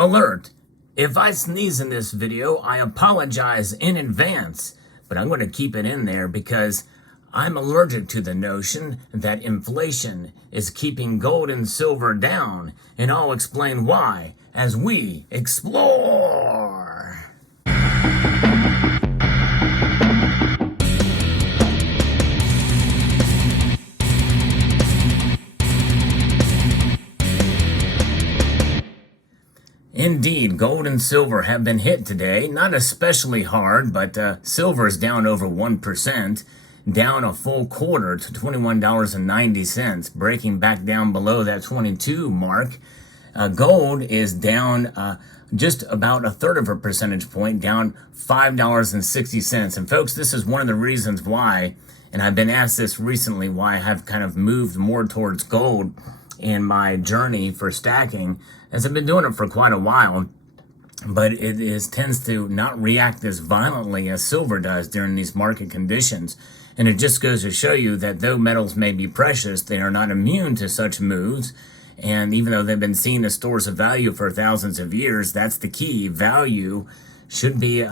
Alert! If I sneeze in this video, I apologize in advance, but I'm going to keep it in there because I'm allergic to the notion that inflation is keeping gold and silver down, and I'll explain why as we explore. Indeed, gold and silver have been hit today, not especially hard, but silver is down over 1%, down a full quarter to $21.90, breaking back down below that 22 mark. Gold is down just about a third of a percentage point, down $5.60. And folks, this is one of the reasons why, and I've been asked this recently, why I have kind of moved more towards gold in my journey for stacking, as I've been doing it for quite a while, but it tends to not react as violently as silver does during these market conditions. And it just goes to show you that though metals may be precious, they are not immune to such moves. And even though they've been seen as stores of value for thousands of years, that's the key. Value should be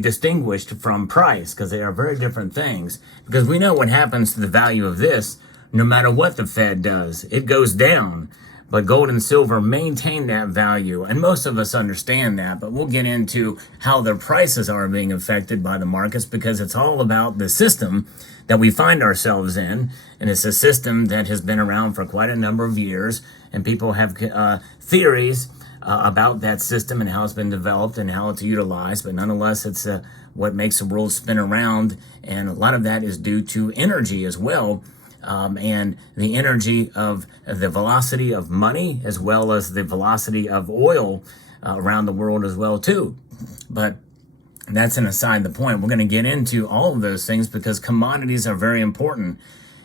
distinguished from price, because they are very different things. Because we know what happens to the value of this. No matter what the Fed does, it goes down. But gold and silver maintain that value, and most of us understand that, but we'll get into how their prices are being affected by the markets, because it's all about the system that we find ourselves in, and it's a system that has been around for quite a number of years, and people have theories about that system and how it's been developed and how it's utilized, but nonetheless, it's what makes the world spin around, and a lot of that is due to energy as well. And the energy of the velocity of money, as well as the velocity of oil around the world as well too. But that's an aside the point. We're going to get into all of those things because commodities are very important,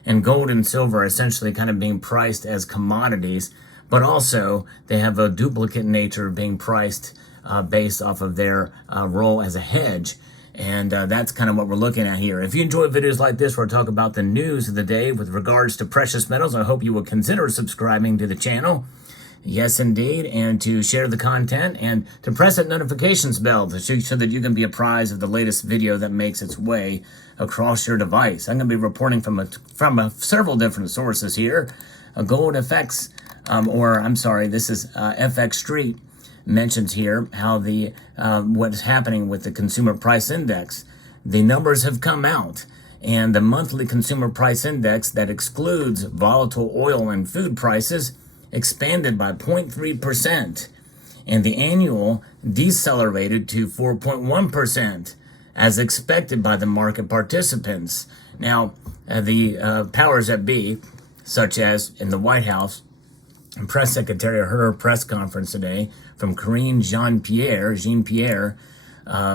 and gold and silver are essentially kind of being priced as commodities, but also they have a duplicate nature of being priced based off of their role as a hedge. And that's kind of what we're looking at here. If you enjoy videos like this where I talk about the news of the day with regards to precious metals, I hope you will consider subscribing to the channel. Yes, indeed. And to share the content and to press that notifications bell so that you can be apprised of the latest video that makes its way across your device. I'm going to be reporting from several different sources here. Gold FX, this is FX Street, mentions here how what is happening with the consumer price index. The numbers have come out, and the monthly consumer price index that excludes volatile oil and food prices expanded by 0.3%, and the annual decelerated to 4.1%, as expected by the market participants. Now, the powers that be, such as in the White House, and press secretary at her press conference today from Karine Jean-Pierre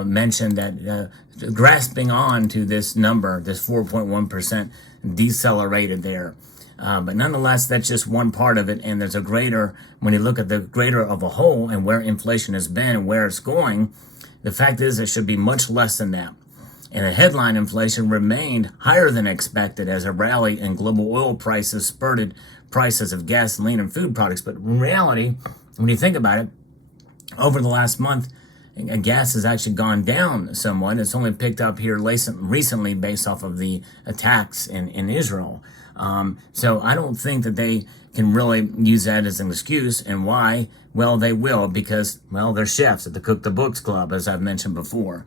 mentioned that grasping on to this number, this 4.1% decelerated there. But nonetheless, that's just one part of it. And there's a greater, when you look at the greater of a whole and where inflation has been and where it's going, the fact is it should be much less than that. And the headline inflation remained higher than expected as a rally in global oil prices spurred prices of gasoline and food products. But in reality, when you think about it, over the last month, gas has actually gone down somewhat. It's only picked up here recently based off of the attacks in Israel. So I don't think that they can really use that as an excuse. And why? Well, they will, because, well, they're chefs at the Cook the Books Club, as I've mentioned before.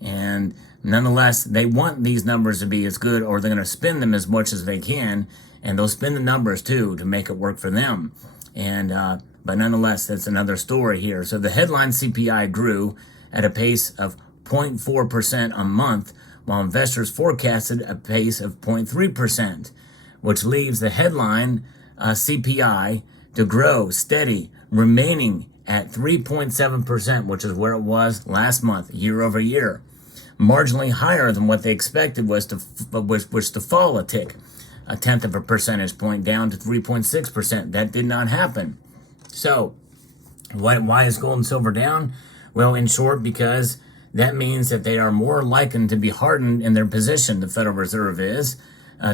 And nonetheless, they want these numbers to be as good, or they're going to spend them as much as they can, and they'll spend the numbers too to make it work for them. And but nonetheless, that's another story here. So the headline CPI grew at a pace of 0.4% a month, while investors forecasted a pace of 0.3%, which leaves the headline CPI to grow steady, remaining at 3.7%, which is where it was last month, year over year. Marginally higher than what they expected was to fall a tick, a tenth of a percentage point, down to 3.6%. That did not happen. So, why is gold and silver down? Well, in short, because that means that they are more likely to be hardened in their position, the Federal Reserve is,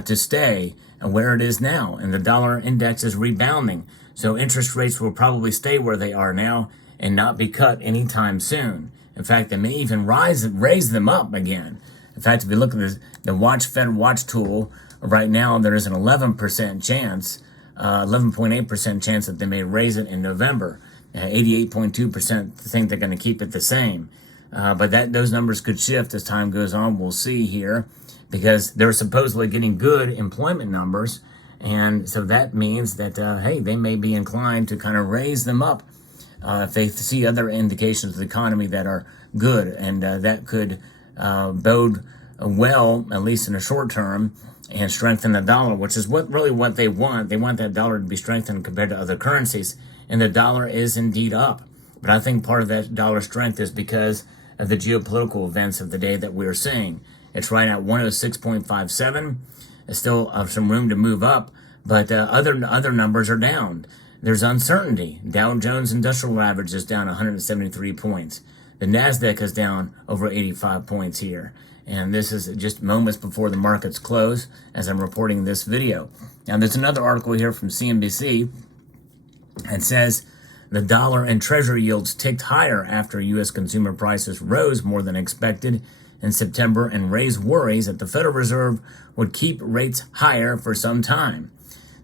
to stay where it is now, and the dollar index is rebounding. So interest rates will probably stay where they are now and not be cut anytime soon. In fact, they may even raise them up again. In fact, if you look at the Fed Watch tool, right now there is an 11% chance, 11.8% chance that they may raise it in November. 88.2% think they're going to keep it the same. But those numbers could shift as time goes on. We'll see here, because they're supposedly getting good employment numbers. And so that means that, hey, they may be inclined to kind of raise them up if they see other indications of the economy that are good. And that could bode well, at least in the short term, and strengthen the dollar, which is what they want. They want that dollar to be strengthened compared to other currencies. And the dollar is indeed up. But I think part of that dollar strength is because of the geopolitical events of the day that we're seeing. It's right at 106.57. There's still some room to move up, but other numbers are down. There's uncertainty. Dow Jones Industrial Average is down 173 points. The NASDAQ is down over 85 points here. And this is just moments before the markets close as I'm reporting this video. Now, there's another article here from CNBC. It says the dollar and treasury yields ticked higher after U.S. consumer prices rose more than expected in September and raised worries that the Federal Reserve would keep rates higher for some time.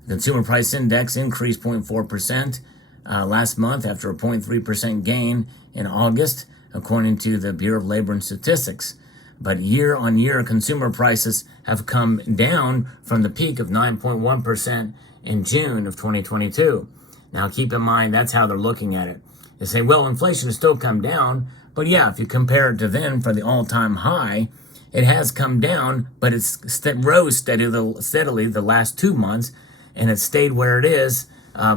The Consumer Price Index increased 0.4% last month after a 0.3% gain in August, according to the Bureau of Labor and Statistics. But year-on-year, consumer prices have come down from the peak of 9.1% in June of 2022. Now, keep in mind, that's how they're looking at it. They say, well, inflation has still come down, but yeah, if you compare it to then for the all-time high, it has come down, but it's rose steadily the last 2 months, and it's stayed where it is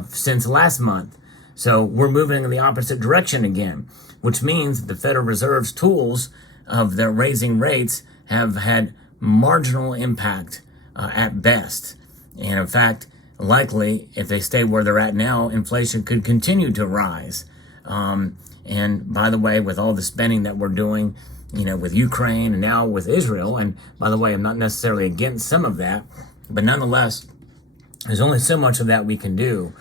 since last month. So we're moving in the opposite direction again, which means the Federal Reserve's tools of their raising rates have had marginal impact at best. And in fact, likely, if they stay where they're at now, inflation could continue to rise. And by the way, with all the spending that we're doing, with Ukraine and now with Israel, and by the way, I'm not necessarily against some of that, but nonetheless, there's only so much of that we can do,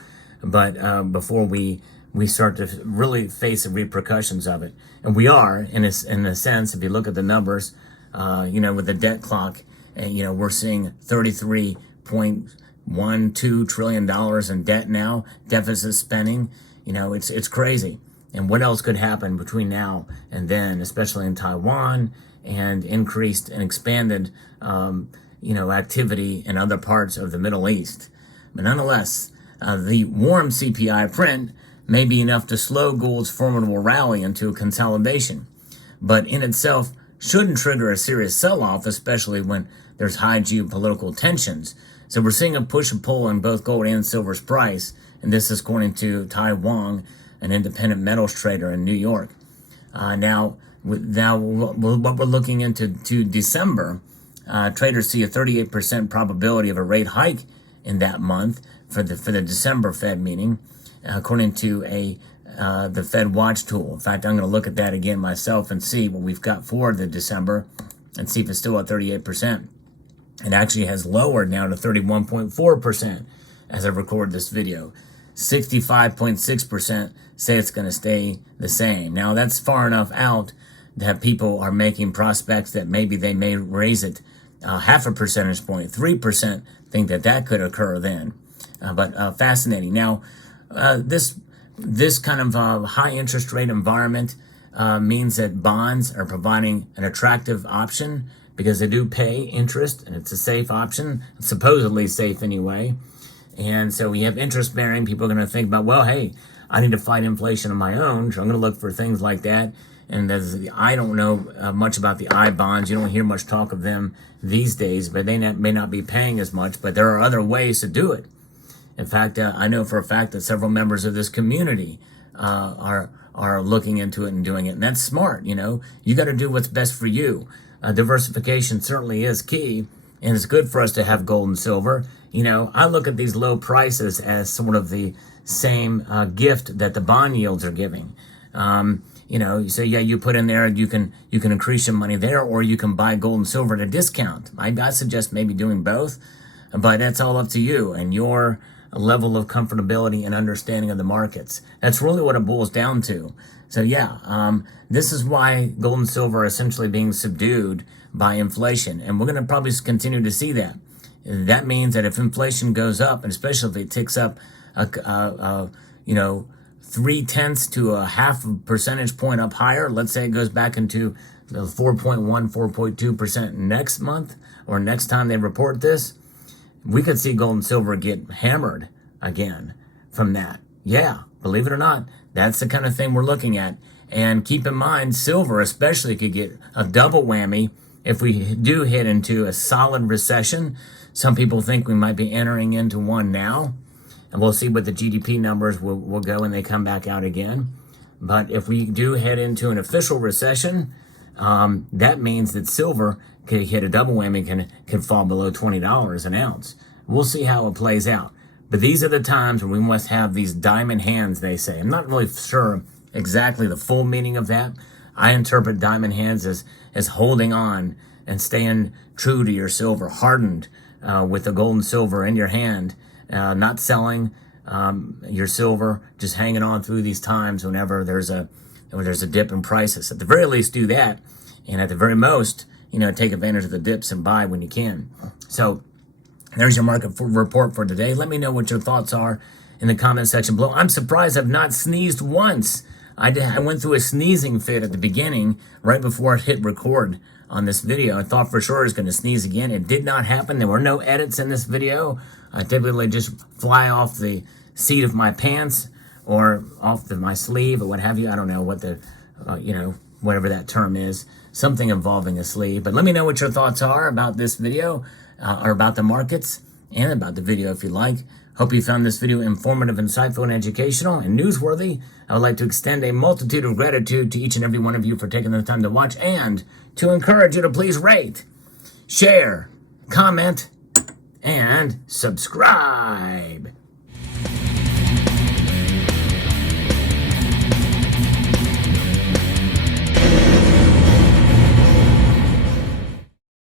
but before we start to really face the repercussions of it. And we are, in a sense, if you look at the numbers, with the debt clock, we're seeing $33.12 trillion in debt now, deficit spending. It's crazy. And what else could happen between now and then, especially in Taiwan, and increased and expanded, activity in other parts of the Middle East. But nonetheless, the warm CPI print may be enough to slow gold's formidable rally into a consolidation, but in itself shouldn't trigger a serious sell-off, especially when there's high geopolitical tensions. So we're seeing a push and pull in both gold and silver's price, and this is according to Tai Wong, an independent metals trader in New York. Now, what we're looking into December, traders see a 38% probability of a rate hike in that month for the December Fed meeting, according to the Fed Watch tool. In fact, I'm going to look at that again myself and see what we've got for the December and see if it's still at 38%. It actually has lowered now to 31.4% as I record this video. 65.6% say it's going to stay the same. Now, that's far enough out that people are making prospects that maybe they may raise it half a percentage point. 3% think that could occur then. But fascinating. Now, this kind of high interest rate environment means that bonds are providing an attractive option because they do pay interest, and it's a safe option, supposedly safe anyway. And so we have interest bearing. People are going to think about, well, hey, I need to fight inflation on my own, so I'm going to look for things like that. And I don't know much about the I bonds. You don't hear much talk of them these days, but they may not be paying as much, but there are other ways to do it. In fact, I know for a fact that several members of this community are looking into it and doing it, and that's smart. You got to do what's best for you. Diversification certainly is key, and it's good for us to have gold and silver. I look at these low prices as sort of the same gift that the bond yields are giving. You say, yeah, you put in there, you can increase your money there, or you can buy gold and silver at a discount. I suggest maybe doing both, but that's all up to you and your level of comfortability and understanding of the markets. That's really what it boils down to. So yeah, this is why gold and silver are essentially being subdued by inflation. And we're going to probably continue to see that. That means that if inflation goes up, and especially if it ticks up, 0.3 to a half percentage point up higher, let's say it goes back into 4.1, 4.2% next month, or next time they report this, we could see gold and silver get hammered again from that. Yeah, believe it or not, that's the kind of thing we're looking at. And keep in mind, silver especially could get a double whammy if we do hit into a solid recession. Some people think we might be entering into one now, and we'll see what the GDP numbers will go when they come back out again. But if we do head into an official recession, that means that silver could hit a double whammy, can fall below $20 an ounce. We'll see how it plays out. But these are the times when we must have these diamond hands, they say. I'm not really sure exactly the full meaning of that. I interpret diamond hands as holding on and staying true to your silver, hardened with the gold and silver in your hand, not selling your silver, just hanging on through these times whenever there's a dip in prices. At the very least, do that, and at the very most, take advantage of the dips and buy when you can. So there's your market report for today. Let me know what your thoughts are in the comment section below. I'm surprised I've not sneezed once. I went through a sneezing fit at the beginning, right before I hit record on this video. I thought for sure I was going to sneeze again. It did not happen. There were no edits in this video. I typically just fly off the seat of my pants or off my sleeve or what have you. I don't know what the, whatever that term is, something involving a sleeve. But let me know what your thoughts are about this video or about the markets and about the video if you like. Hope you found this video informative, insightful, and educational and newsworthy. I would like to extend a multitude of gratitude to each and every one of you for taking the time to watch and to encourage you to please rate, share, comment, and subscribe.